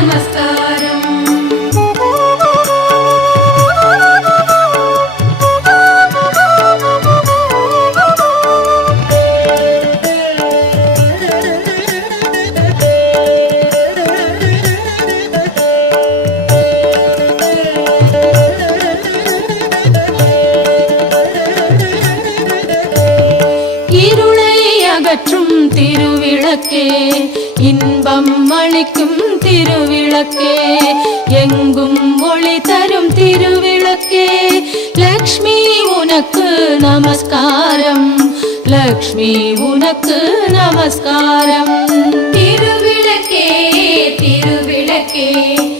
நமஸ்காரம் அகற்றும் திருவிளக்கே இன்பம் அளிக்கும் திருவிளக்கே எங்கும் ஒளி தரும் திருவிளக்கே. லக்ஷ்மி உனக்கு நமஸ்காரம். லக்ஷ்மி உனக்கு நமஸ்காரம். திருவிளக்கே திருவிளக்கே.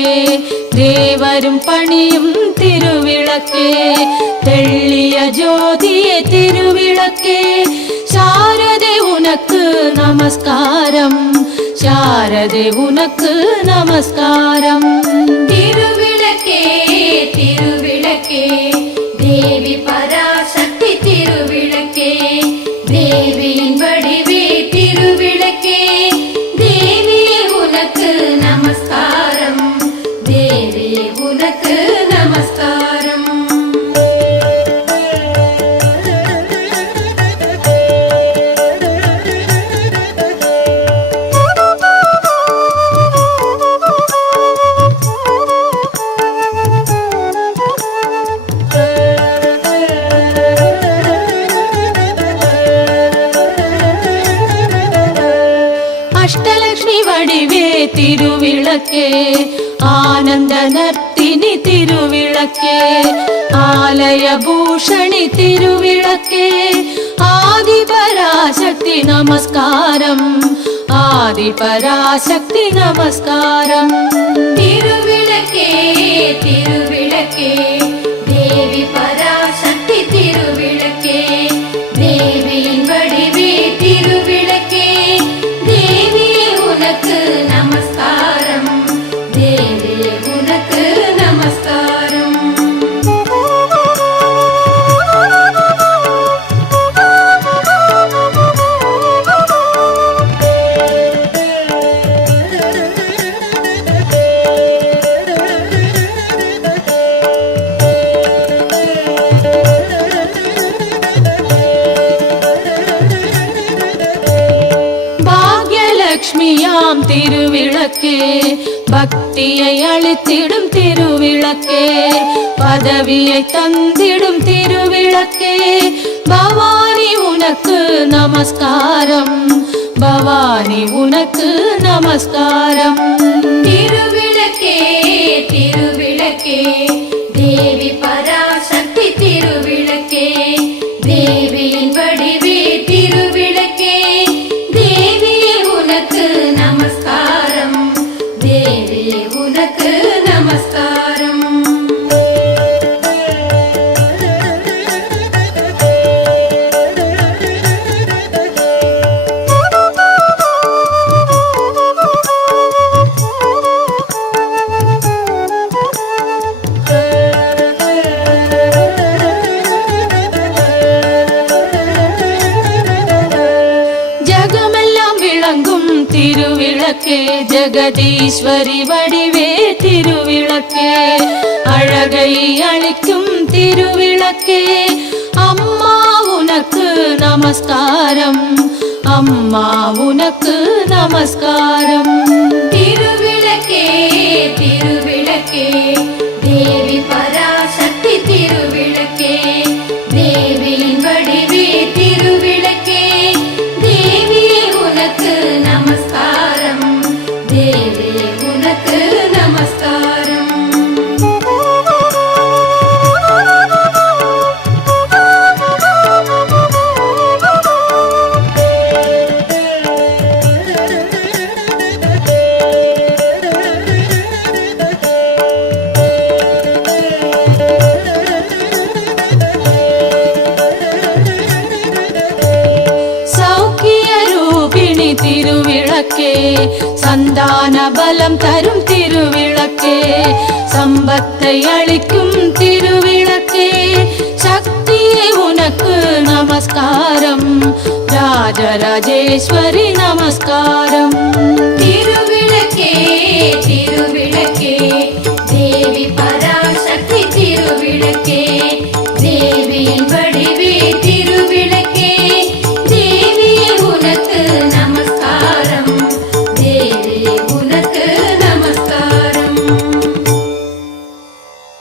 திருவிளக்கே தேவரும் பணியும் திருவிளக்கே. தெள்ளிய ஜோதியே திருவிளக்கே. சாரதே உனக்கு நமஸ்காரம். சாரதே உனக்கு நமஸ்காரம். திருவிளக்கே திருவிளக்கே. தேவி வடிவே திருவிளக்கே ஆனந்த நர்த்தினி திருவிளக்கே ஆலய பூஷணி திருவிளக்கே ஆதி பராசக்தி நமஸ்காரம் ஆதி பாக்யலக்ஷ்மியாம் திருவிளக்கே. பக்தியை அளித்திடும் திருவிளக்கே. பதவியை தந்திடும் திருவிளக்கே. பவானி உனக்கு நமஸ்காரம். பவானி உனக்கு நமஸ்காரம். திருவிளக்கே. திருவிளக்கே ஜெகதீஸ்வரி வடிவே திருவிளக்கே அழகை அளிக்கும் திருவிளக்கே அம்மா உனக்கு நமஸ்காரம் அம்மா உனக்கு நமஸ்காரம் திருவிளக்கே சந்தான பலம் தரும் திருவிளக்கே சம்பத்தை அளிக்கும் திருவிளக்கே சக்தியே உனக்கு நமஸ்காரம் ராஜராஜேஸ்வரி நமஸ்காரம். திருவிளக்கே திருவிளக்கே